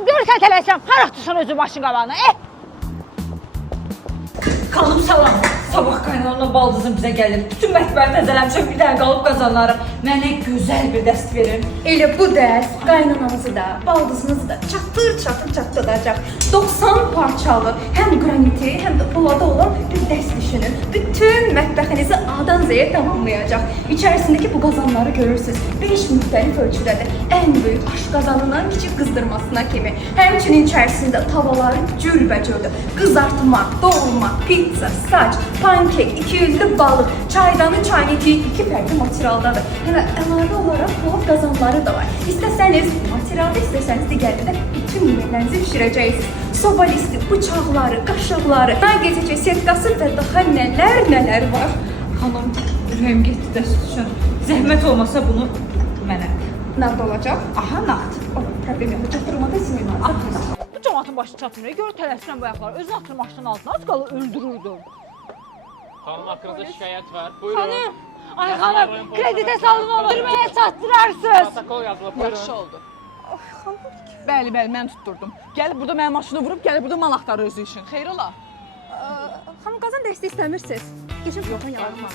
xanım, görürsən tələsəm, hər axtırsan özü başın qabağına, Xanım salam. Sabah qaynanamla baldızım bizə gəlir. Bütün mətbəəni təzələmişəm, bir dənə qalıb qazanlarım. Mənə gözəl bir dəst verin. Elə bu dəst qaynananızı da, baldızınızı da çatır çatdıracaq. 90 parçalı, həm qraniti, həm də polada olan bir dəst düşünün. Bütün mətbəxinizi A'dan Z'yə tamamlayacaq. İçərisindəki bu qazanları görürsünüz. 5 müxtəlif ölçüdədir. Ən böyük aş qazanından kiçik qızdırmasına kimi. Həmçinin içərisində tavaları cürbəcürdür. Qızartma, doğrama, pizza, saç, pankek, 200'lü balıq, çaydanı, çayniki 2 fərqli materialdadır. Hələ əlavə olaraq polad qazanları da var. İstəsəniz materialda, istəsəniz digərində bütün yeməklərinizi pişirəcəksiniz. Soba listi, bıçaqları, qaşıqları, nagecəcək setkası və daha nələr var. Xanım, ürəyim getdi dəst üçün. Zəhmət olmasa bunu mənə. Nədə olacaq? Aha, nağd. O, problem yox, çatdırmada sinirmaz. Bu cəmatın başı çatmıyor, gör tələsirəm bu ayaqları, özünü atır maşının altına, az qalı öldürürdüm. Xanım haqqınızda şikayət var. Buyurun. Xanım, ay xanım, kreditə salın onu, türməyə çatdırarsınız. Protokol yazılıb. Buyurun. Yaxşı oldu. Bəli, mən tutturdum. Gəlib burada mənim maşını vurub, gəlib burada mal axtarır özü üçün. Xeyr ola. Xanım qazan dəstə istəmirsiniz. Geçin yoxun yalanma.